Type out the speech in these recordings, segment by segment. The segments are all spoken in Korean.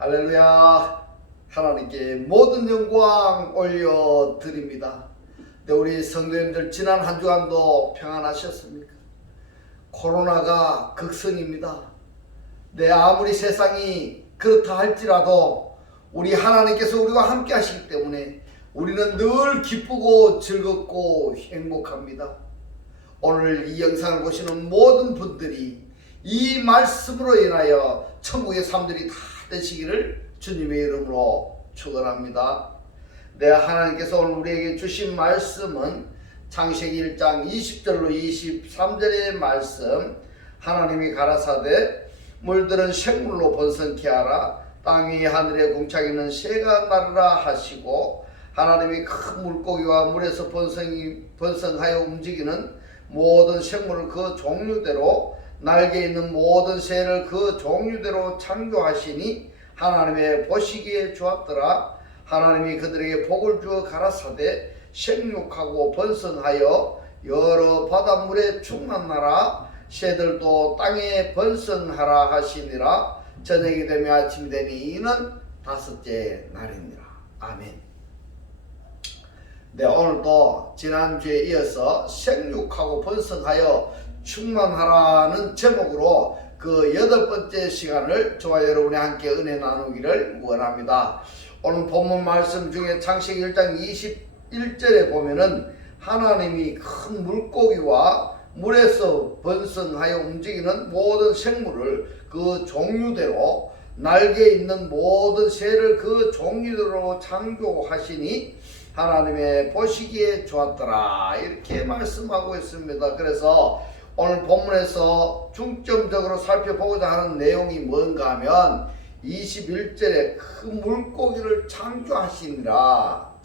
할렐루야. 하나님께 모든 영광 올려드립니다. 네, 우리 성도님들 지난 한 주간도 평안하셨습니까? 코로나가 극성입니다. 네, 아무리 세상이 그렇다 할지라도 우리 하나님께서 우리와 함께 하시기 때문에 우리는 늘 기쁘고 즐겁고 행복합니다. 오늘 이 영상을 보시는 모든 분들이 이 말씀으로 인하여 천국의 삶들이 다 되시기를 주님의 이름으로 축원합니다. 네, 하나님께서 오늘 우리에게 주신 말씀은 창세기 1장 20절로 23절의 말씀. 하나님이 가라사대 물들은 생물로 번성케 하라, 땅 위 하늘에 궁창있는 새가 나르라 하시고, 하나님이 큰 물고기와 물에서 번성하여 움직이는 모든 생물을 그 종류대로, 날개 있는 모든 새를 그 종류대로 창조하시니 하나님의 보시기에 좋았더라. 하나님이 그들에게 복을 주어 가라사대 생육하고 번성하여 여러 바닷물에 충만하라, 새들도 땅에 번성하라 하시니라. 저녁이 되며 아침이 되니 이는 다섯째 날이니라. 아멘. 네, 오늘도 지난주에 이어서 생육하고 번성하여 충만하라는 제목으로 그 8번째 시간을 저와 여러분이 함께 은혜 나누기를 원합니다. 오늘 본문 말씀 중에 창세기 1장 21절에 보면은 하나님이 큰 물고기와 물에서 번성하여 움직이는 모든 생물을 그 종류대로, 날개 있는 모든 새를 그 종류대로 창조하시니 하나님의 보시기에 좋았더라, 이렇게 말씀하고 있습니다. 그래서 오늘 본문에서 중점적으로 살펴보고자 하는 내용이 뭔가 하면 21절에 큰 물고기를 창조하시니라.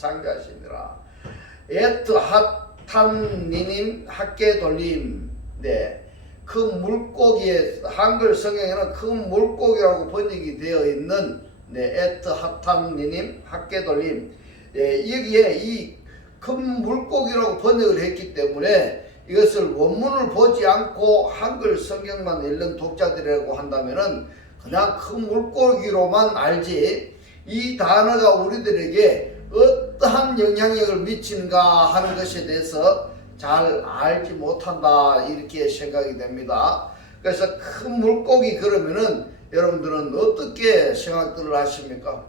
에트 핫탄 니님 학계 돌림. 네, 그 물고기의 한글 성경에는 큰 물고기라고 번역이 되어 있는, 네, 에트 핫탄 니님 학계 돌림. 네, 여기에 이 큰 물고기라고 번역을 했기 때문에 이것을 원문을 보지 않고 한글 성경만 읽는 독자들이라고 한다면은 그냥 큰 물고기로만 알지, 이 단어가 우리들에게 어떠한 영향력을 미치는가 하는 것에 대해서 잘 알지 못한다, 이렇게 생각이 됩니다. 그래서 큰 물고기 그러면은 여러분들은 어떻게 생각들을 하십니까?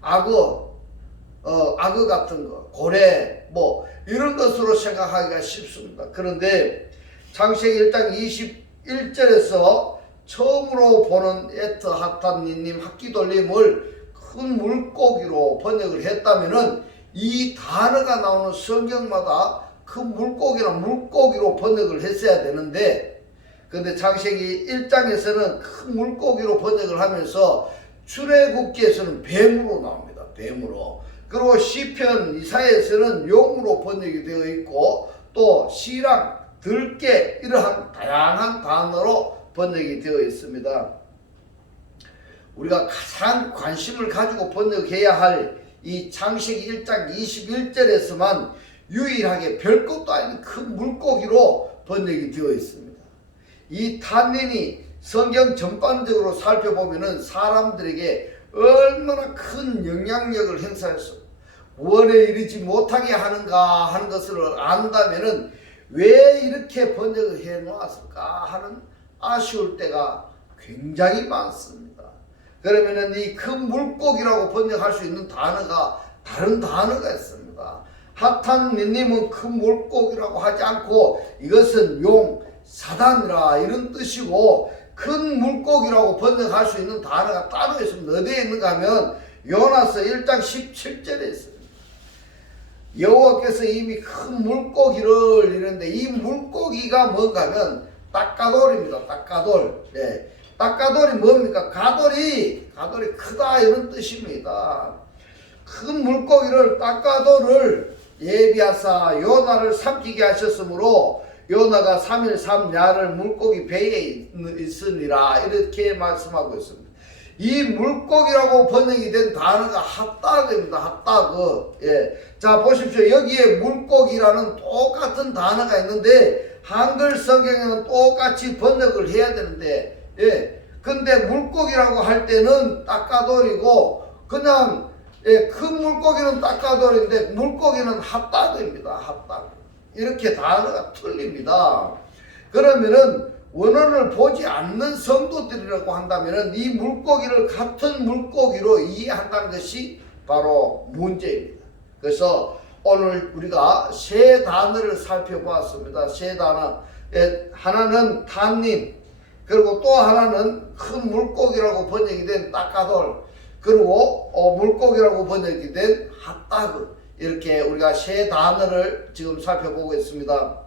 악어 같은 거, 고래, 뭐 이런 것으로 생각하기가 쉽습니다. 그런데 창세기 1장 21절에서 처음으로 보는 에트 핫탄니님 학기돌림을 큰 물고기로 번역을 했다면은 이 단어가 나오는 성경마다 큰 물고기나 물고기로 번역을 했어야 되는데, 근데 창세기 1장에서는 큰 물고기로 번역을 하면서 출애굽기에서는 뱀으로 나옵니다. 뱀으로. 그리고 시편 이사야에서는 용으로 번역이 되어 있고, 또 시랑, 들깨, 이러한 다양한 단어로 번역이 되어 있습니다. 우리가 가장 관심을 가지고 번역해야 할 이 창세기 1장 21절에서만 유일하게 별것도 아닌 큰 물고기로 번역이 되어 있습니다. 이 탄닌이 성경 전반적으로 살펴보면은 사람들에게 얼마나 큰 영향력을 행사해서 원에 이르지 못하게 하는가 하는 것을 안다면은 왜 이렇게 번역을 해 놓았을까 하는 아쉬울 때가 굉장히 많습니다. 그러면은 이 큰 물고기라고 번역할 수 있는 단어가 다른 단어가 있습니다. 핫탄니님은 큰 물고기라고 하지 않고 이것은 용, 사단이라 이런 뜻이고, 큰 물고기라고 번역할 수 있는 단어가 따로 있습니다. 어디에 있는가 하면 요나서 1장 17절에 있습니다. 여호와께서 이미 큰 물고기를 이랬는데, 이 물고기가 뭔가 하면 딱가돌입니다. 딱가돌. 네. 딱가돌이 뭡니까? 가돌이 크다, 이런 뜻입니다. 큰 물고기를, 딱가돌을 예비하사 요나를 삼키게 하셨으므로 요나가 3일 3야를 물고기 배에 있으니라, 이렇게 말씀하고 있습니다. 이 물고기라고 번역이 된 단어가 핫다그입니다. 핫다그. 예. 자, 보십시오. 여기에 물고기라는 똑같은 단어가 있는데 한글 성경에는 똑같이 번역을 해야 되는데, 예, 근데 물고기라고 할 때는 따까돌이고 그냥 큰 물고기는 따까돌인데 물고기는 핫다그입니다. 핫다그. 이렇게 단어가 틀립니다. 그러면은 원어를 보지 않는 성도들이라고 한다면은 이 물고기를 같은 물고기로 이해한다는 것이 바로 문제입니다. 그래서 오늘 우리가 세 단어를 살펴보았습니다. 세 단어. 하나는 탄닌, 그리고 또 하나는 큰 물고기라고 번역이 된 따까돌, 그리고 물고기라고 번역이 된 핫다그. 이렇게 우리가 세 단어를 지금 살펴보고 있습니다.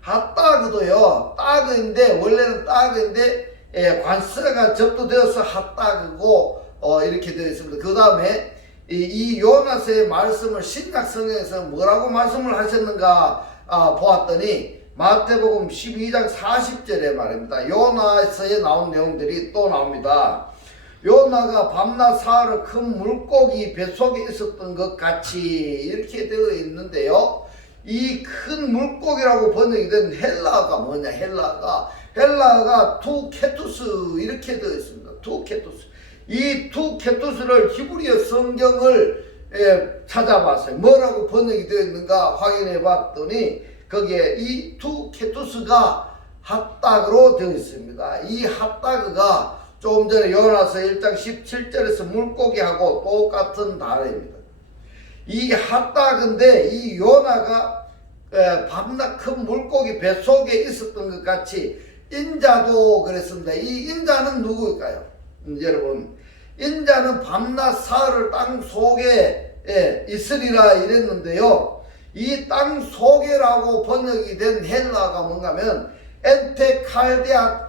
핫다그도요, 따그인데, 원래는 따그인데, 관스가 접두되어서 핫다그고, 이렇게 되어 있습니다. 그 다음에, 이 요나서의 말씀을 신약 성경에서 뭐라고 말씀을 하셨는가, 보았더니, 마태복음 12장 40절에 말입니다. 요나서에 나온 내용들이 또 나옵니다. 요나가 밤낮 사흘을 큰 물고기 뱃속에 있었던 것 같이 이렇게 되어 있는데요. 이 큰 물고기라고 번역이 된 헬라어가 뭐냐? 헬라어가 투케투스 이렇게 되어 있습니다. 투케투스. 이 투케투스를 히브리어 성경을 찾아봤어요. 뭐라고 번역이 되어 있는가 확인해 봤더니 거기에 이 투케투스가 핫다그로 되어 있습니다. 이 핫다그가 조금 전에 요나서 1장 17절에서 물고기하고 똑같은 단어입니다. 이 핫다그인데 이 요나가 밤낮 큰 물고기 뱃속에 있었던 것 같이 인자도 그랬습니다. 이 인자는 누구일까요? 여러분, 인자는 밤낮 사흘을 땅 속에 있으리라 이랬는데요. 이 땅 속에라고 번역이 된 헬라가 뭔가 하면 엔테칼데아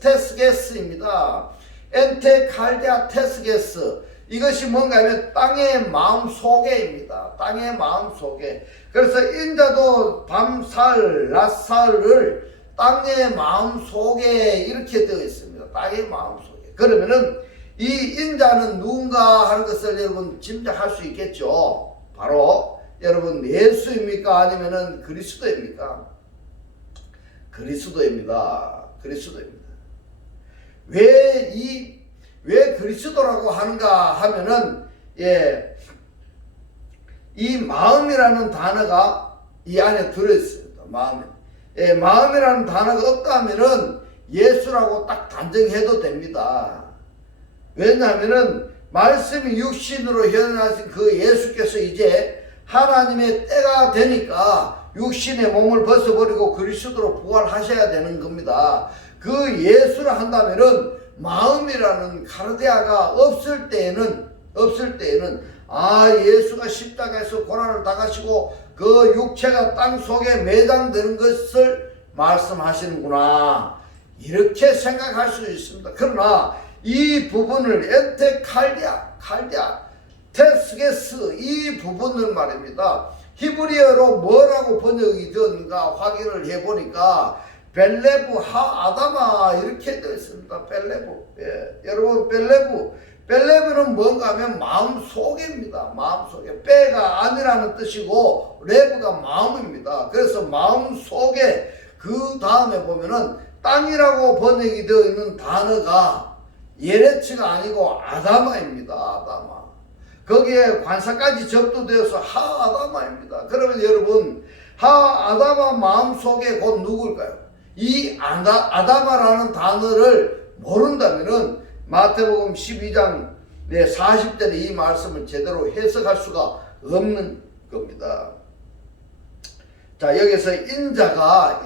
테스게스입니다. 엔테칼데아 테스게스. 이것이 뭔가 하면 땅의 마음속에입니다. 땅의 마음속에. 그래서 인자도 밤사흘, 낮사흘을 땅의 마음속에 이렇게 되어 있습니다. 땅의 마음속에. 그러면은 이 인자는 누군가 하는 것을 여러분 짐작할 수 있겠죠. 바로 여러분 예수입니까? 아니면은 그리스도입니까? 그리스도입니다. 그리스도입니다. 왜 그리스도라고 하는가 하면은, 이 마음이라는 단어가 이 안에 들어있습니다. 마음이라는 단어가 없다 하면은 예수라고 딱 단정해도 됩니다. 왜냐하면은 말씀이 육신으로 현현하신 그 예수께서 이제 하나님의 때가 되니까 육신의 몸을 벗어버리고 그리스도로 부활하셔야 되는 겁니다. 그 예수를 한다면은 마음이라는 카르디아가 없을 때에는 예수가 십자가에서 고난을 당하시고 그 육체가 땅 속에 매장되는 것을 말씀하시는구나 이렇게 생각할 수 있습니다. 그러나 이 부분을 엔테칼디아 테스게스 이 부분을 말입니다. 히브리어로 뭐라고 번역이 되었는가 확인을 해보니까 벨레브 하아다마 이렇게 되어 있습니다. 벨레브. 여러분 벨레브는 뭔가 하면 마음속입니다. 마음속에. 빼가 아니라는 뜻이고 레브가 마음입니다. 그래서 마음속에 그 다음에 보면은 땅이라고 번역이 되어 있는 단어가 예레츠가 아니고 아다마입니다. 아다마. 거기에 관사까지 접두되어서 하아다마입니다. 그러면 여러분 하아다마 마음속에 곧 누굴까요? 이 아다마라는 단어를 모른다면은 마태복음 12장 40절에 이 말씀을 제대로 해석할 수가 없는 겁니다. 자, 여기서 인자가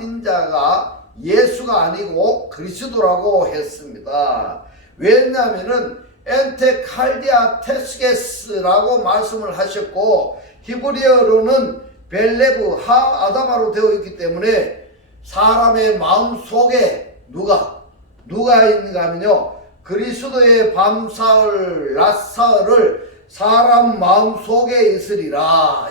예수가 아니고 그리스도라고 했습니다. 왜냐하면은 엔테칼디아 테스게스라고 말씀을 하셨고 히브리어로는 벨레브 하아다마로 되어 있기 때문에 사람의 마음 속에 누가 있는가 하면요 그리스도의 밤사흘 낮사흘을 사람 마음 속에 있으리라.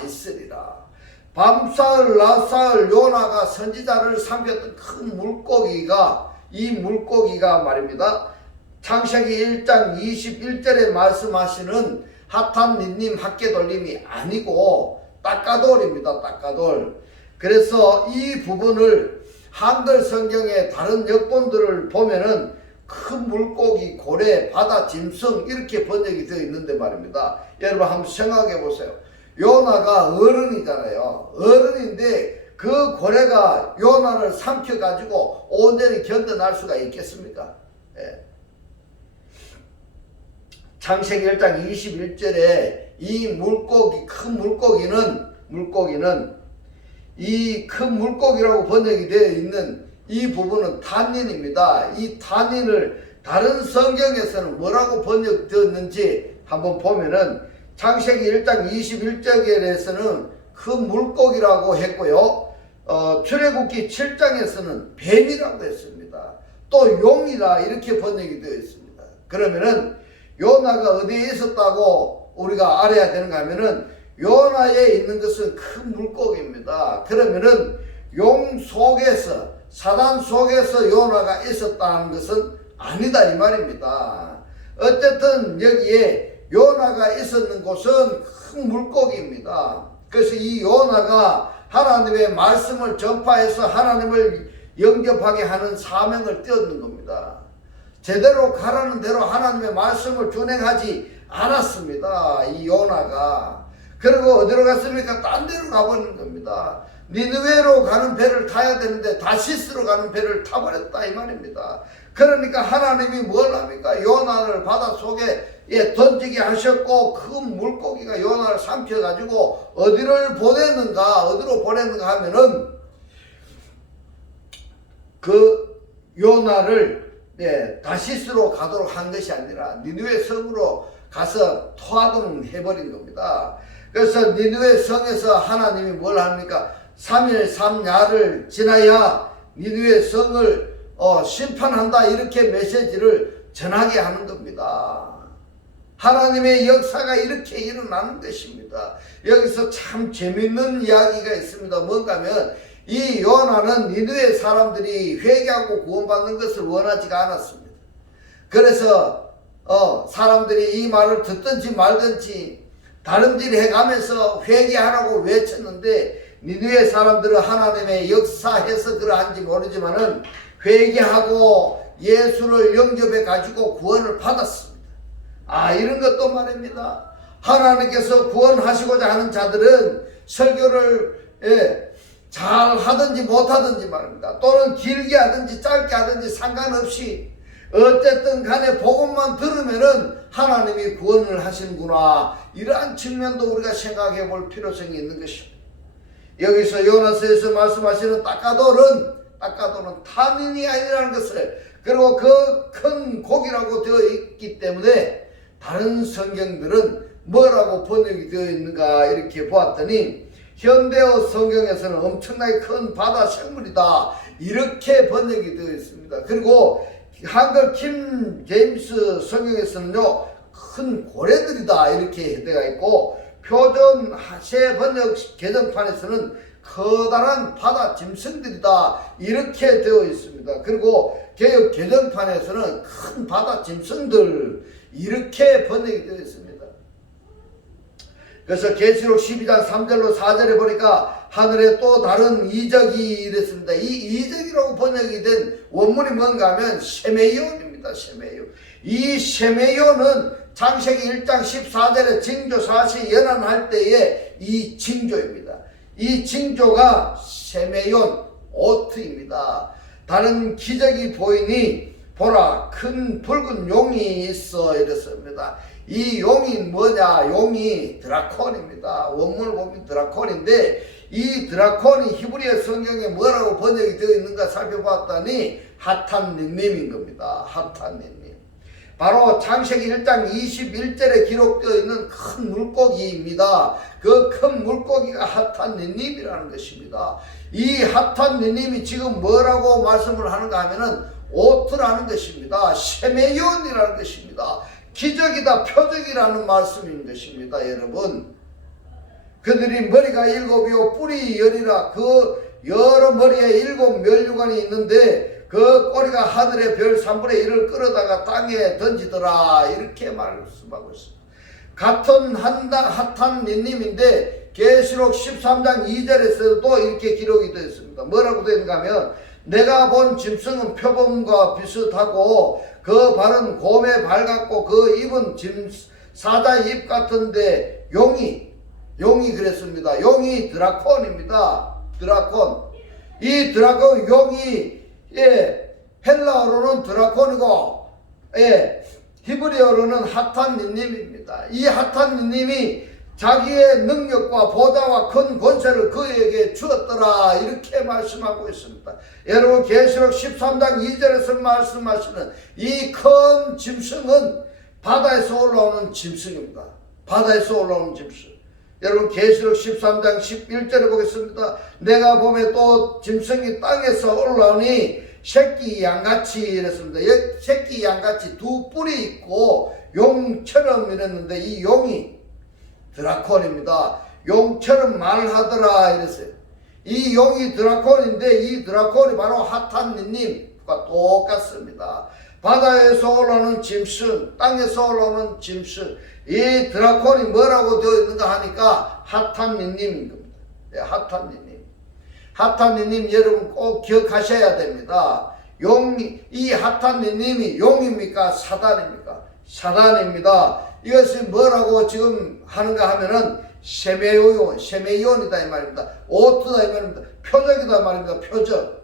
밤사흘 낮사흘 요나가 선지자를 삼켰던 큰 물고기가 이 물고기가 말입니다. 창세기 1장 21절에 말씀하시는 핫한 닌님 학개돌림이 아니고 따까돌입니다. 따까돌. 그래서 이 부분을 한글 성경의 다른 역본들을 보면은 큰 물고기, 고래, 바다, 짐승 이렇게 번역이 되어 있는데 말입니다. 여러분 한번 생각해 보세요. 요나가 어른이잖아요. 어른인데 그 고래가 요나를 삼켜가지고 온전히 견뎌낼 수가 있겠습니까? 예. 창세기 1장 21절에 이 물고기, 큰 물고기는 이 큰 물고기라고 번역이 되어 있는 이 부분은 탄닌입니다. 이 탄닌을 다른 성경에서는 뭐라고 번역되었는지 한번 보면은 창세기 1장 21절에서는 큰 물고기라고 했고요. 출애굽기 7장에서는 뱀이라고 했습니다. 또 용이라 이렇게 번역이 되어 있습니다. 그러면은 요나가 어디에 있었다고 우리가 알아야 되는가 하면은 요나에 있는 것은 큰 물고기입니다. 그러면은 용 속에서, 사단 속에서 요나가 있었다는 것은 아니다 이 말입니다. 어쨌든 여기에 요나가 있었는 곳은 큰 물고기입니다. 그래서 이 요나가 하나님의 말씀을 전파해서 하나님을 영접하게 하는 사명을 띄었는 겁니다. 제대로 가라는 대로 하나님의 말씀을 준행하지 않았습니다. 이 요나가. 그리고 어디로 갔습니까? 딴 데로 가버리는 겁니다. 니느웨로 가는 배를 타야 되는데 다시스로 가는 배를 타버렸다 이 말입니다. 그러니까 하나님이 뭘 합니까? 요나를 바닷속에 던지게 하셨고 큰 물고기가 요나를 삼켜가지고 어디로 보냈는가 하면은 그 요나를 다시스로 가도록 한 것이 아니라 니느웨 성으로 가서 토하도록 해버린 겁니다. 그래서 니느웨 성에서 하나님이 뭘 합니까? 3일 3야를 지나야 니느웨 성을 심판한다 이렇게 메시지를 전하게 하는 겁니다. 하나님의 역사가 이렇게 일어나는 것입니다. 여기서 참 재밌는 이야기가 있습니다. 뭔가 하면 이 요나는 니느웨 사람들이 회개하고 구원받는 것을 원하지가 않았습니다. 그래서 사람들이 이 말을 듣든지 말든지 다름질 해가면서 회개하라고 외쳤는데 니느웨 사람들은 하나님의 역사해서 그러한지 모르지만은 회개하고 예수를 영접해 가지고 구원을 받았습니다. 이런 것도 말입니다. 하나님께서 구원하시고자 하는 자들은 설교를 잘 하든지 못하든지 말입니다. 또는 길게 하든지 짧게 하든지 상관없이 어쨌든 간에 복음만 들으면은 하나님이 구원을 하시는구나. 이러한 측면도 우리가 생각해 볼 필요성이 있는 것입니다. 여기서 요나서에서 말씀하시는 따까돌은 탄닌이 아니라는 것을, 그리고 그 큰 고기라고 되어 있기 때문에 다른 성경들은 뭐라고 번역이 되어 있는가 이렇게 보았더니 현대어 성경에서는 엄청나게 큰 바다 생물이다 이렇게 번역이 되어 있습니다. 그리고 한글 킹 제임스 성경에서는요 큰 고래들이다 이렇게 되어 있고, 표준 새 번역 개정판에서는 커다란 바다 짐승들이다 이렇게 되어 있습니다. 그리고 개역 개정판에서는 큰 바다 짐승들 이렇게 번역이 되어 있습니다. 그래서 계시록 12장 3절로 4절에 보니까 하늘에 또 다른 이적이 이랬습니다. 이 이적이라고 번역이 된 원문이 뭔가 하면 쉐메이온입니다. 쉐메이온. 이 쉐메이온은 창세기 1장 14절에 징조 사실 연한할 때의 이 징조입니다. 이 징조가 쉐메이온 오트입니다. 다른 기적이 보이니 보라 큰 붉은 용이 있어 이랬습니다. 이 용이 뭐냐? 용이 드라콘입니다. 원문을 보면 드라콘인데 이 드라콘이 히브리어 성경에 뭐라고 번역이 되어 있는가 살펴봤더니 하탄닌님인 겁니다. 하탄닌님. 바로 창세기 1장 21절에 기록되어 있는 큰 물고기입니다. 그 큰 물고기가 하탄닌님이라는 것입니다. 이 하탄닌님이 지금 뭐라고 말씀을 하는가 하면은 오트라는 것입니다. 쉐메이온이라는 것입니다. 기적이다, 표적이라는 말씀인 것입니다. 여러분, 그들이 머리가 7이요 뿔이 10이라 그 여러 머리에 7 면류관이 있는데 그 꼬리가 하늘의 별 3분의 1을 끌어다가 땅에 던지더라 이렇게 말씀하고 있습니다. 같은 하탄닌님인데 계시록 13장 2절에서도 이렇게 기록이 되어 있습니다. 뭐라고 되어 있는가 하면 내가 본 짐승은 표범과 비슷하고 그 발은 곰의 발 같고 그 입은 사자의 입 같은데 용이 그랬습니다. 용이 드라콘입니다. 드라콘. 이 드라콘 용이 헬라어로는 드라콘이고 히브리어로는 하탄니님입니다. 이 하탄니님이 자기의 능력과 보좌와 큰 권세를 그에게 주었더라 이렇게 말씀하고 있습니다. 여러분 계시록 13장 2절에서 말씀하시는 이 큰 짐승은 바다에서 올라오는 짐승입니다. 바다에서 올라오는 짐승. 여러분 계시록 13장 11절에 보겠습니다. 내가 보면 또 짐승이 땅에서 올라오니 새끼 양같이 이랬습니다. 새끼 양같이 두 뿔이 있고 용처럼 이랬는데 이 용이 드라콘입니다. 용처럼 말하더라 이랬어요. 이 용이 드라콘인데 이 드라콘이 바로 하탄니님과 똑같습니다. 바다에서 올라오는 짐승, 땅에서 올라오는 짐승. 이 드라콘이 뭐라고 되어 있는가 하니까 하탄니님인 겁니다. 하탄니님. 하탄니님 여러분 꼭 기억하셔야 됩니다. 이 하탄니님이 용입니까? 사단입니까? 사단입니다. 이것이 뭐라고 지금 하는가 하면은 세메이온이다 이 말입니다. 오트다 이 말입니다. 표적이다 말입니다. 표적.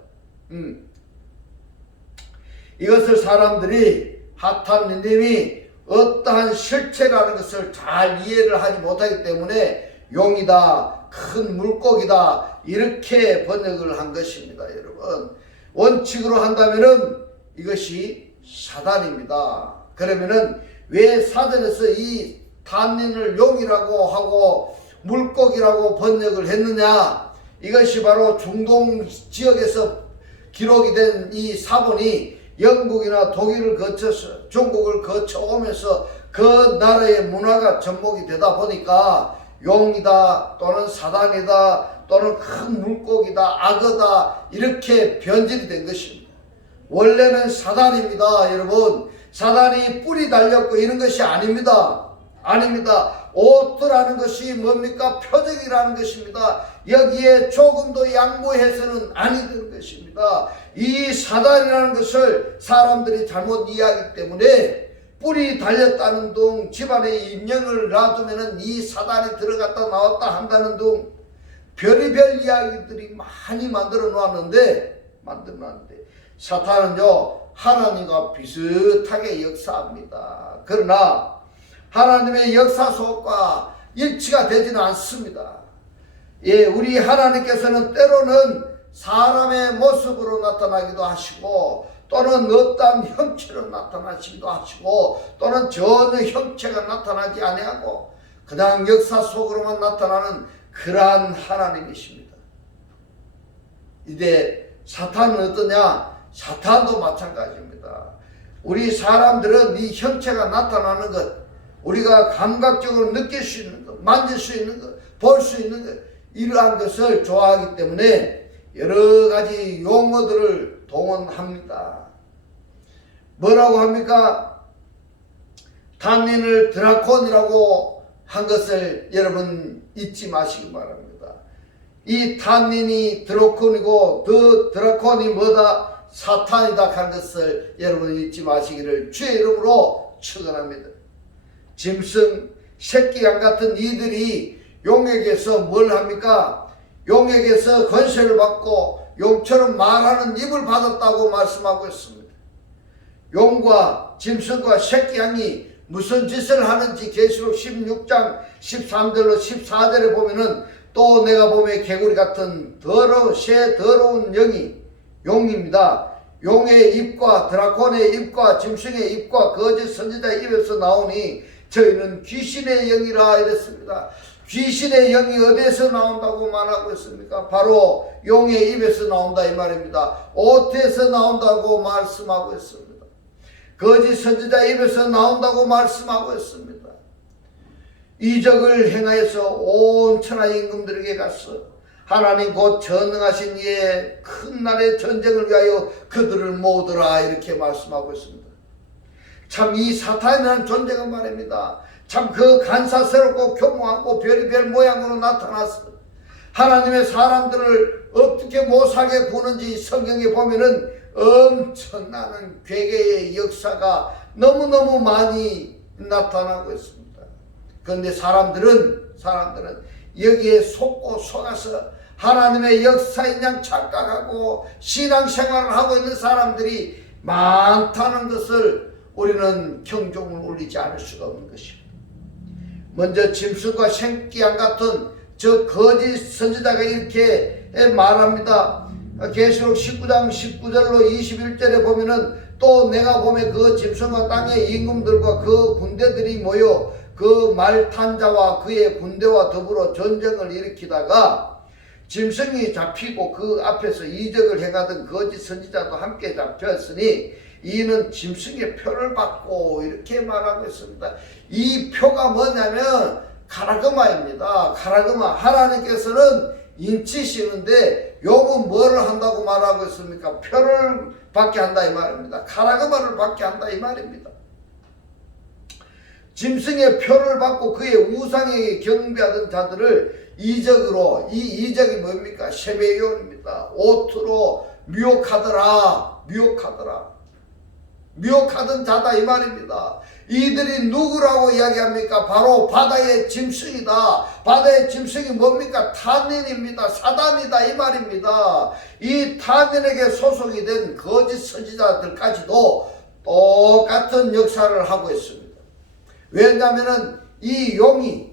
이것을 사람들이 하탄니님이 어떠한 실체라는 것을 잘 이해를 하지 못하기 때문에 용이다, 큰 물고기다 이렇게 번역을 한 것입니다. 여러분 원칙으로 한다면은 이것이 사단입니다. 그러면은 왜 사전에서 이 탄닌을 용이라고 하고 물고기라고 번역을 했느냐? 이것이 바로 중동 지역에서 기록이 된 이 사본이 영국이나 독일을 거쳐서 중국을 거쳐오면서 그 나라의 문화가 접목이 되다 보니까 용이다 또는 사단이다 또는 큰 물고기다 악어다 이렇게 변질이 된 것입니다. 원래는 사단입니다. 여러분 사단이 뿔이 달렸고 이런 것이 아닙니다. 아닙니다. 오트라는 것이 뭡니까? 표적이라는 것입니다. 여기에 조금도 양보해서는 아니 되는 것입니다. 이 사단이라는 것을 사람들이 잘못 이해하기 때문에 뿔이 달렸다는 둥 집안에 인형을 놔두면 이 사단이 들어갔다 나왔다 한다는 둥 별의별 이야기들이 많이 만들어 놨는데 사탄은요 하나님과 비슷하게 역사합니다. 그러나 하나님의 역사 속과 일치가 되지는 않습니다. 우리 하나님께서는 때로는 사람의 모습으로 나타나기도 하시고 또는 어떠한 형체로 나타나시기도 하시고 또는 전혀 형체가 나타나지 아니하고 그냥 역사 속으로만 나타나는 그러한 하나님이십니다. 이제 사탄은 어떠냐? 사탄도 마찬가지입니다. 우리 사람들은 이 형체가 나타나는 것, 우리가 감각적으로 느낄 수 있는 것, 만질 수 있는 것, 볼 수 있는 것, 이러한 것을 좋아하기 때문에 여러 가지 용어들을 동원합니다. 뭐라고 합니까? 탄닌을 드라콘이라고 한 것을 여러분 잊지 마시기 바랍니다. 이 탄닌이 드라콘이고 그 드라콘이 뭐다? 사탄이다 하는 것을 여러분 잊지 마시기를 주의 이름으로 축원합니다. 짐승, 새끼양 같은 이들이 용에게서 뭘 합니까? 용에게서 권세를 받고 용처럼 말하는 입을 받았다고 말씀하고 있습니다. 용과 짐승과 새끼양이 무슨 짓을 하는지 계시록 16장 13절로 14절에 보면은 또 내가 보면 개구리 같은 새 더러운 영이 용입니다. 용의 입과 드라콘의 입과 짐승의 입과 거짓 선지자의 입에서 나오니 저희는 귀신의 영이라 이랬습니다. 귀신의 영이 어디에서 나온다고 말하고 있습니까? 바로 용의 입에서 나온다 이 말입니다. 오트에서 나온다고 말씀하고 있습니다. 거짓 선지자의 입에서 나온다고 말씀하고 있습니다. 이적을 행하여서 온 천하 임금들에게 가서 하나님 곧 전능하신 이의 큰 날의 전쟁을 위하여 그들을 모으더라 이렇게 말씀하고 있습니다. 참 이 사탄이라는 존재가 말입니다. 참 그 간사스럽고 교묘하고 별의별 모양으로 나타나서 하나님의 사람들을 어떻게 못살게 구는지 성경에 보면은 엄청나는 괴계의 역사가 너무너무 많이 나타나고 있습니다. 그런데 사람들은 여기에 속고 속아서 하나님의 역사인 양 착각하고 신앙생활을 하고 있는 사람들이 많다는 것을 우리는 경종을 울리지 않을 수가 없는 것입니다. 먼저 짐승과 생기양 같은 저 거짓 선지자가 이렇게 말합니다. 계시록 19장 19절로 21절에 보면은 또 내가 보면 그 짐승과 땅의 임금들과 그 군대들이 모여 그 말 탄 자와 그의 군대와 더불어 전쟁을 일으키다가 짐승이 잡히고 그 앞에서 이적을 행하던 거짓 선지자도 함께 잡혔으니 이는 짐승의 표를 받고 이렇게 말하고 있습니다. 이 표가 뭐냐면 카라그마입니다. 카라그마. 하나님께서는 인치시는데 요건 뭐를 한다고 말하고 있습니까? 표를 받게 한다 이 말입니다. 카라그마를 받게 한다 이 말입니다. 짐승의 표를 받고 그의 우상에게 경배하던 자들을 이적으로, 이 이적이 뭡니까? 쉐베이온입니다. 오트로 미혹하더라. 미혹하던 자다 이 말입니다. 이들이 누구라고 이야기합니까? 바로 바다의 짐승이다. 바다의 짐승이 뭡니까? 탄닌입니다. 사단이다 이 말입니다. 이 탄닌에게 소속이 된 거짓 선지자들까지도 똑같은 역사를 하고 있습니다. 왜냐하면 이 용이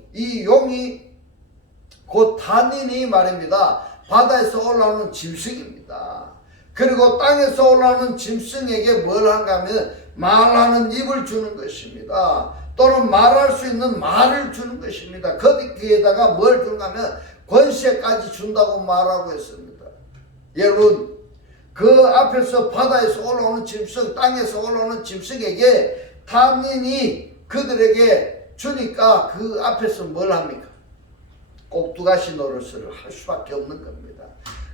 곧 탄닌이 말입니다. 바다에서 올라오는 짐승입니다. 그리고 땅에서 올라오는 짐승에게 뭘 한가 하면 말하는 입을 주는 것입니다. 또는 말할 수 있는 말을 주는 것입니다. 거기에다가 뭘 주는가 하면 권세까지 준다고 말하고 있습니다. 여러분, 그 앞에서 바다에서 올라오는 짐승, 땅에서 올라오는 짐승에게 탄닌이 그들에게 주니까 그 앞에서 뭘 합니까? 꼭두가시 노릇을 할 수밖에 없는 겁니다.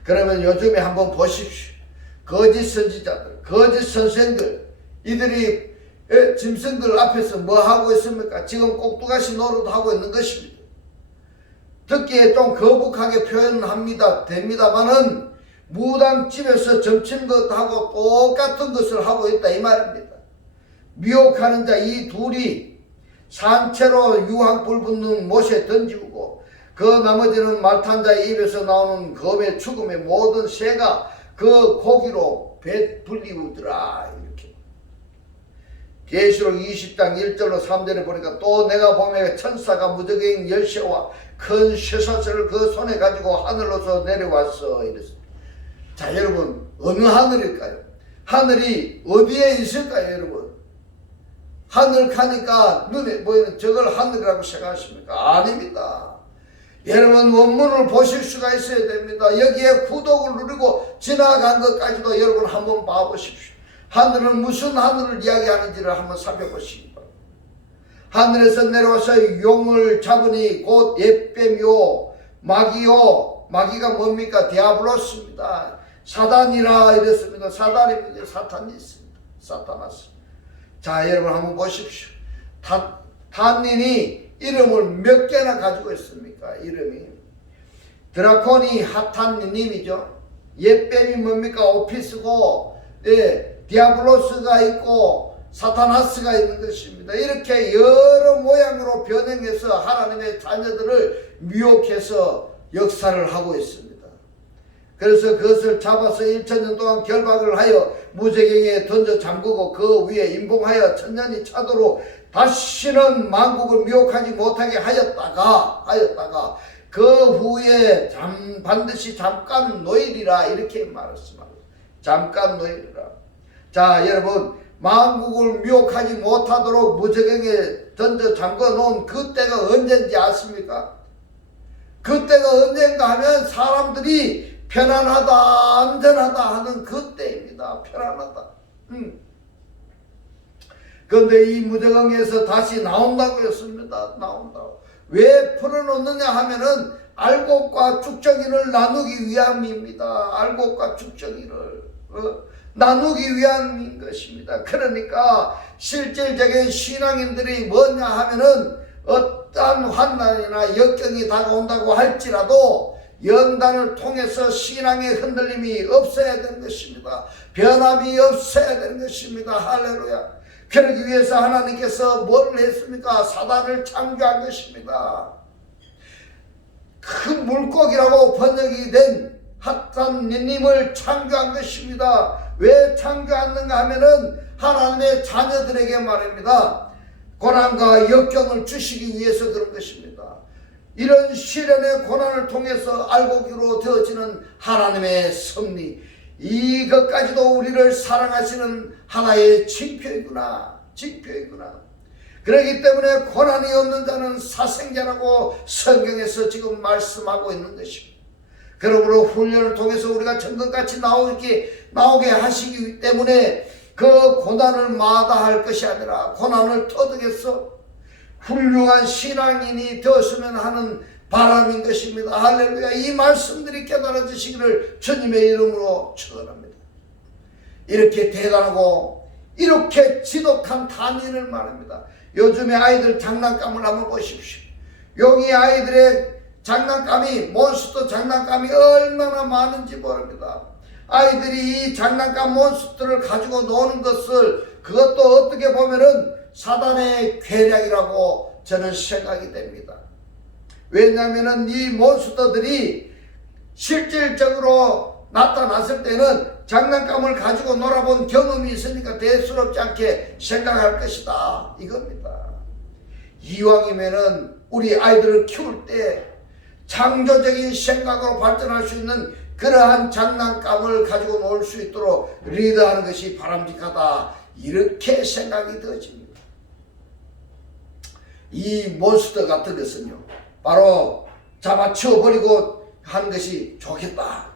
그러면 요즘에 한번 보십시오. 거짓 선지자들, 거짓 선생들, 이들이 짐승들 앞에서 뭐 하고 있습니까? 지금 꼭두가시 노릇하고 있는 것입니다. 듣기에 좀 거북하게 표현합니다. 됩니다만은 무당집에서 점치는 것하고 똑같은 것을 하고 있다 이 말입니다. 미혹하는 자 이 둘이 산채로 유황불 붙는 못에 던지고 그 나머지는 말탄 자의 입에서 나오는 검의 죽음의 모든 새가 그 고기로 배불리우더라. 이렇게 계시록 20장 1절로 3절에 보니까 또 내가 보면 천사가 무적행 열쇠와 큰 쇠사슬을 그 손에 가지고 하늘로서 내려왔어. 이랬습니다. 자, 여러분, 어느 하늘일까요? 하늘이 어디에 있을까요, 여러분? 하늘 가니까 눈에 보이는 저걸 하늘이라고 생각하십니까? 아닙니다. 여러분, 원문을 보실 수가 있어야 됩니다. 여기에 구독을 누르고 지나간 것까지도 여러분 한번 봐보십시오. 하늘은 무슨 하늘을 이야기하는지를 한번 살펴보시기 바랍니다. 하늘에서 내려와서 용을 잡으니 곧 옛뱀이요 마귀요. 마귀가 뭡니까? 디아블로스입니다. 사단이라 이랬습니다. 사단입니다. 사탄이 있습니다. 사타나스. 자, 여러분 한번 보십시오. 탄닌이 이름을 몇 개나 가지고 있습니까? 이름이 드라코니 하탄님이죠. 옛뱀이 뭡니까? 오피스고, 디아블로스가 있고 사타나스가 있는 것입니다. 이렇게 여러 모양으로 변형해서 하나님의 자녀들을 미혹해서 역사를 하고 있습니다. 그래서 그것을 잡아서 1000년 동안 결박을 하여 무저갱에 던져 잠그고 그 위에 임봉하여 천년이 차도록 다시는 만국을 미혹하지 못하게 하였다가 그 후에 반드시 잠깐 노일이라 이렇게 말했습니다. 잠깐 노일이라. 자, 여러분, 만국을 미혹하지 못하도록 무저갱에 던져 잠궈 놓은 그때가 언제인지 아십니까? 그때가 언젠가 하면 사람들이 편안하다, 안전하다 하는 그때입니다. 편안하다. 그런데 이 무저갱에서 다시 나온다고 했습니다. 나온다고. 왜 풀어놓느냐 하면은 알곡과 쭉정이를 나누기 위함입니다. 알곡과 쭉정이를 나누기 위함인 것입니다. 그러니까 실질적인 신앙인들이 뭐냐 하면은 어떠한 환난이나 역경이 다가온다고 할지라도 연단을 통해서 신앙의 흔들림이 없어야 되는 것입니다. 변함이 없어야 되는 것입니다. 할렐루야. 그러기 위해서 하나님께서 뭘 했습니까? 사단을 창조한 것입니다. 큰 물고기라고 번역이 된 핫한 니님을 창조한 것입니다. 왜 창조했는가 하면은 하나님의 자녀들에게 말입니다. 고난과 역경을 주시기 위해서 그런 것입니다. 이런 시련의 고난을 통해서 알고기로 되어지는 하나님의 섭리, 이것까지도 우리를 사랑하시는 하나의 징표이구나. 그렇기 때문에 고난이 없는 자는 사생자라고 성경에서 지금 말씀하고 있는 것입니다. 그러므로 훈련을 통해서 우리가 정금같이 나오게 하시기 때문에 그 고난을 마다할 것이 아니라 고난을 터득해서 훌륭한 신앙인이 되었으면 하는 바람인 것입니다. 할렐루야. 이 말씀들이 깨달아지시기를 주님의 이름으로 축원합니다. 이렇게 대단하고 이렇게 지독한 단위를 말합니다. 요즘에 아이들 장난감을 한번 보십시오. 여기 아이들의 장난감이, 몬스터 장난감이 얼마나 많은지 모릅니다. 아이들이 이 장난감 몬스터를 가지고 노는 것을, 그것도 어떻게 보면은 사단의 계략이라고 저는 생각이 됩니다. 왜냐하면은 이 몬스터들이 실질적으로 나타났을 때는 장난감을 가지고 놀아본 경험이 있으니까 대수롭지 않게 생각할 것이다, 이겁니다. 이왕이면은 우리 아이들을 키울 때 창조적인 생각으로 발전할 수 있는 그러한 장난감을 가지고 놀 수 있도록 리드하는 것이 바람직하다, 이렇게 생각이 되어집니다. 이 몬스터 같은 것은요, 바로 잡아치워버리고 하는 것이 좋겠다,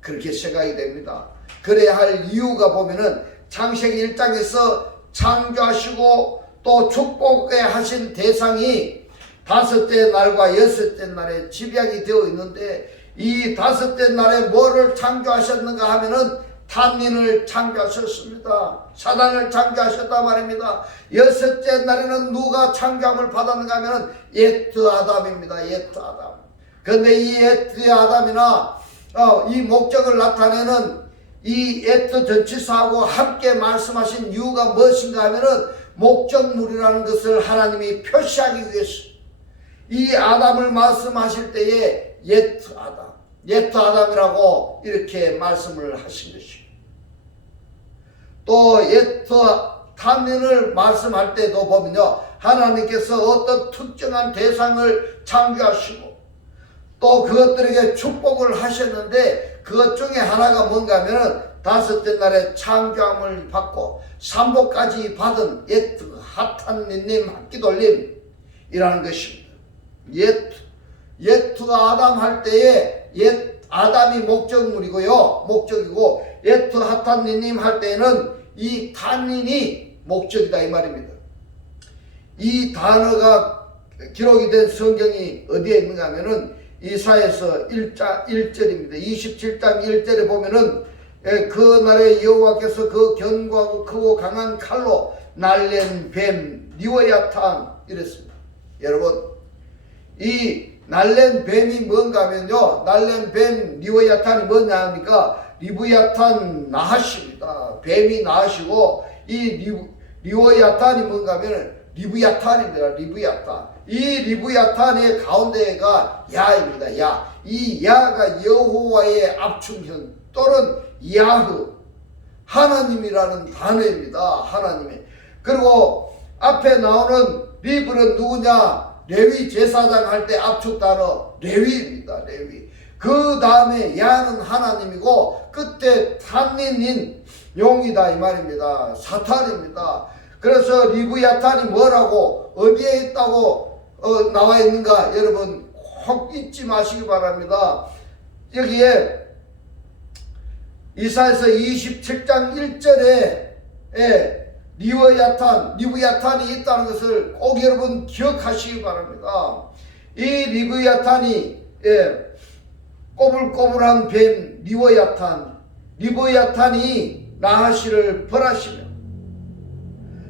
그렇게 생각이 됩니다. 그래야 할 이유가 보면은 창세기 1장에서 창조하시고 또 축복해 하신 대상이 다섯째 날과 여섯째 날에 집약이 되어 있는데, 이 다섯째 날에 뭐를 창조하셨는가 하면은 탄닌을 창조하셨습니다. 사단을 창조하셨다 말입니다. 여섯째 날에는 누가 창조함을 받았는가 하면은 옛 아담입니다. 옛 아담. 그런데 이 옛 아담이나 이 목적을 나타내는 이 옛 전치사하고 함께 말씀하신 이유가 무엇인가 하면은 목적물이라는 것을 하나님이 표시하기 위해서 이 아담을 말씀하실 때에 옛 아담이라고 이렇게 말씀을 하신 것입니다. 또 옛 탄닌을 말씀할 때도 보면요, 하나님께서 어떤 특정한 대상을 창조하시고 또 그것들에게 축복을 하셨는데, 그것 중에 하나가 뭔가 하면은 다섯째 날에 창조함을 받고 삼복까지 받은 옛 핫한 니님 학기돌림이라는 것입니다. 옛 아담 할 때에 옛 아담이 목적이고 옛 핫한 니님 할 때에는 이 탄닌이 목적이다, 이 말입니다. 이 단어가 기록이 된 성경이 어디에 있는가 하면은 이사야서 1절입니다. 27장 1절에 보면은 그 날에 여호와께서 그 견고하고 크고 강한 칼로 날랜 뱀 리워야탄 이랬습니다. 여러분, 이 날랜 뱀이 뭔가 하면요, 날랜 뱀 리워야탄이 뭐냐 하니까 리브야탄 나하십니다. 뱀이 나하시고, 이 리워야탄이 뭔가 하면 리브야탄입니다. 리브야탄. 이 리브야탄의 가운데가 야입니다. 야. 이 야가 여호와의 압축형 또는 야흐, 하나님이라는 단어입니다. 하나님의. 그리고 앞에 나오는 리브는 누구냐? 레위 제사장 할 때 압축 단어 레위입니다. 레위. 그 다음에 야는 하나님이고 끝에 탄닌인 용이다, 이 말입니다. 사탄입니다. 그래서 리브야탄이 뭐라고 어디에 있다고 나와 있는가, 여러분 혹 잊지 마시기 바랍니다. 여기에 이사야서 27장 1절에 리브야탄이 있다는 것을 꼭 여러분 기억하시기 바랍니다. 이 리브야탄이 꼬불꼬불한 뱀 리브야탄이 나하시를 벌하시며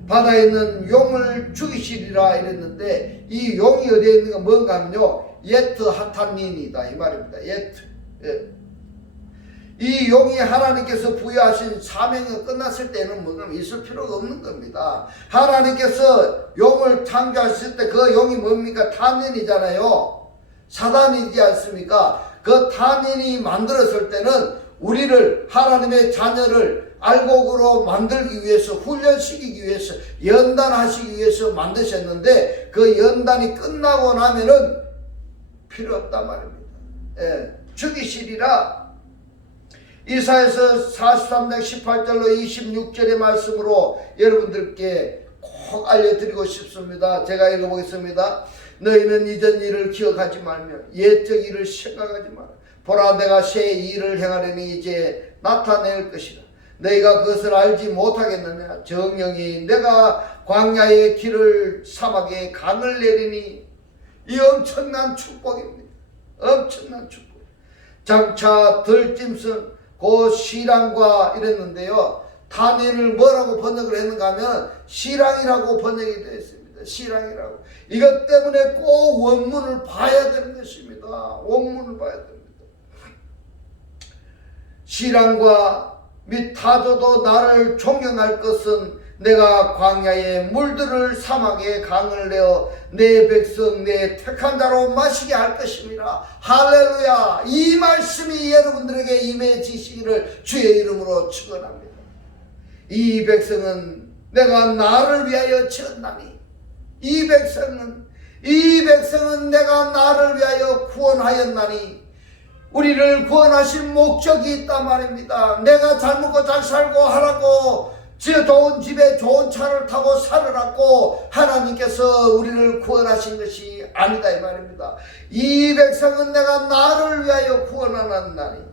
바다에 있는 용을 죽이시리라 이랬는데, 이 용이 어디에 있는가 뭔가 하면요, 예트 하탄닌이다 이 말입니다. 예트. 예. 이 용이 하나님께서 부여하신 사명이 끝났을 때는 뭔가 있을 필요가 없는 겁니다. 하나님께서 용을 창조하실 때 그 용이 뭡니까? 탄닌이잖아요. 사단이지 않습니까? 그 탄닌이 만들었을 때는 우리를, 하나님의 자녀를 알곡으로 만들기 위해서, 훈련시키기 위해서, 연단하시기 위해서 만드셨는데, 그 연단이 끝나고 나면은 필요 없단 말입니다. 예, 죽이시리라. 이사야서 43장 18절로 26절의 말씀으로 여러분들께 꼭 알려드리고 싶습니다. 제가 읽어보겠습니다. 너희는 이전 일을 기억하지 말며 옛적 일을 생각하지 마라. 보라, 내가 새 일을 행하려니 이제 나타낼 것이라. 너희가 그것을 알지 못하겠느냐. 정령이 내가 광야의 길을 사막에 강을 내리니. 이 엄청난 축복입니다. 엄청난 축복. 장차 들짐승 그 시랑과 이랬는데요, 탄닌을 뭐라고 번역을 했는가 하면 시랑이라고 번역이 되어 있습니다. 시랑이라고. 이것 때문에 꼭 원문을 봐야 되는 것입니다. 원문을 봐야 됩니다. 시랑과 및 타조도 나를 존경할 것은 내가 광야에 물들을 사막에 강을 내어 내 백성 내 택한 자로 마시게 할 것입니다. 할렐루야. 이 말씀이 여러분들에게 임해지시기를 주의 이름으로 축원합니다. 이 백성은 내가 나를 위하여 지었나니, 이 백성은 내가 나를 위하여 구원하였나니, 우리를 구원하신 목적이 있단 말입니다. 내가 잘 먹고 잘 살고 하라고 좋은 집에 좋은 차를 타고 살으라고 하나님께서 우리를 구원하신 것이 아니다 이 말입니다. 이 백성은 내가 나를 위하여 구원하나니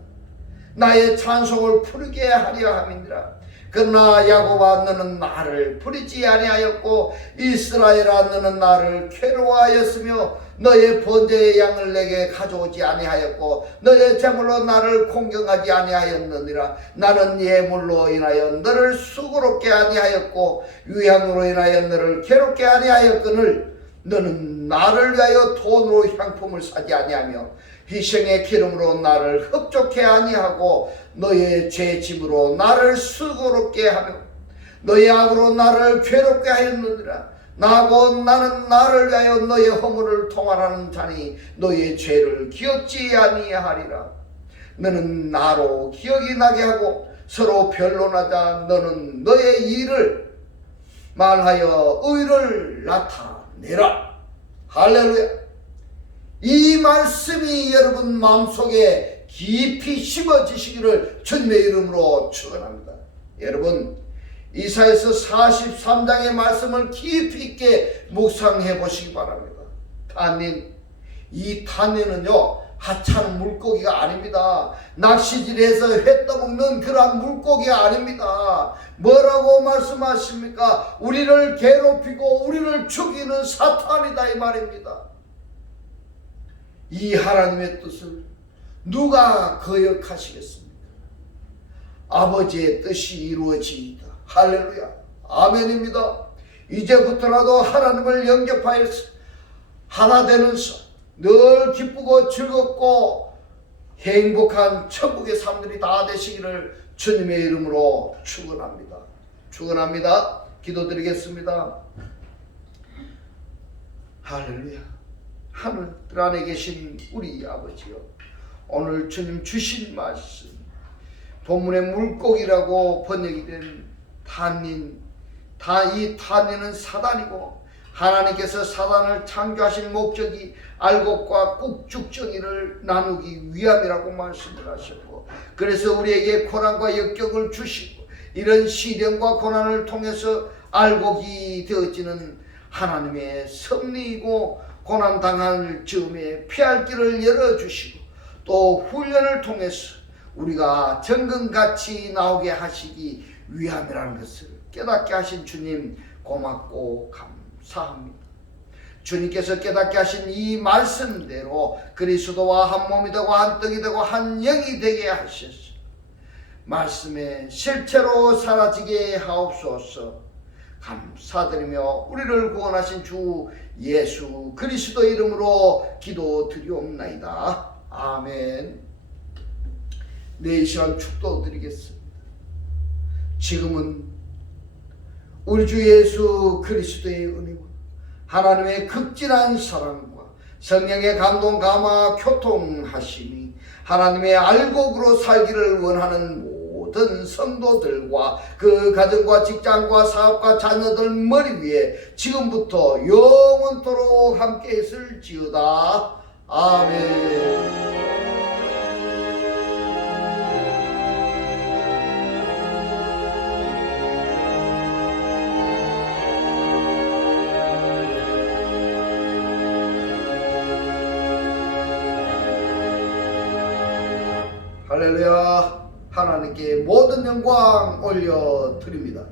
나의 찬송을 부르게 하려 함이니라. 그러나 야곱아, 너는 나를 부르지 아니하였고 이스라엘아, 너는 나를 괴로워하였으며 너의 번제의 양을 내게 가져오지 아니하였고 너의 제물로 나를 공경하지 아니하였느니라. 나는 예물로 인하여 너를 수고롭게 아니하였고 유향으로 인하여 너를 괴롭게 아니하였거늘 너는 나를 위하여 돈으로 향품을 사지 아니하며 희생의 기름으로 나를 흡족해 아니하고 너의 죄짐으로 나를 수고롭게 하며 너의 악으로 나를 괴롭게 하였느니라. 나고 나는 나를 위하여 너의 허물을 통할하는 자니 너의 죄를 기억지 아니하리라. 너는 나로 기억이 나게 하고 서로 변론하자. 너는 너의 일을 말하여 의를 나타내라. 할렐루야. 이 말씀이 여러분 마음속에 깊이 심어지시기를 주님의 이름으로 축원합니다. 여러분, 이사야서 43장의 말씀을 깊이 있게 묵상해 보시기 바랍니다. 탄닌, 이 탄닌은요 하찮은 물고기가 아닙니다. 낚시질해서 회 떠먹는 그러한 물고기가 아닙니다. 뭐라고 말씀하십니까? 우리를 괴롭히고 우리를 죽이는 사탄이다 이 말입니다. 이 하나님의 뜻을 누가 거역하시겠습니까? 아버지의 뜻이 이루어지이다. 할렐루야. 아멘입니다. 이제부터라도 하나님을 영접하여서 하나 되면서 늘 기쁘고 즐겁고 행복한 천국의 삶들이 다 되시기를 주님의 이름으로 축원합니다. 축원합니다. 기도드리겠습니다. 할렐루야. 하늘들 안에 계신 우리 아버지여, 오늘 주님 주신 말씀, 본문의 물고기라고 번역이 된 탄닌, 이 탄닌은 사단이고 하나님께서 사단을 창조하신 목적이 알곡과 꾹죽정이를 나누기 위함이라고 말씀을 하셨고, 그래서 우리에게 고난과 역경을 주시고 이런 시련과 고난을 통해서 알곡이 되어지는 하나님의 섭리이고 고난당할 즈음에 피할 길을 열어주시고 또 훈련을 통해서 우리가 정금같이 나오게 하시기 위함이라는 것을 깨닫게 하신 주님 고맙고 감사합니다. 주님께서 깨닫게 하신 이 말씀대로 그리스도와 한 몸이 되고 한 떡이 되고 한 영이 되게 하셔서 말씀의 실체로 사라지게 하옵소서. 감사드리며 우리를 구원하신 주 예수 그리스도 이름으로 기도드리옵나이다. 아멘. 네, 이 시간 축도드리겠습니다. 지금은 우리 주 예수 그리스도의 은혜와 하나님의 극진한 사랑과 성령의 감동 감화 교통하심이 하나님의 알곡으로 살기를 원하는 모든 성도들과 그 가정과 직장과 사업과 자녀들 머리 위에 지금부터 영원토록 함께 있을지어다. 아멘. 할렐루야. 하나님께 모든 영광 올려드립니다.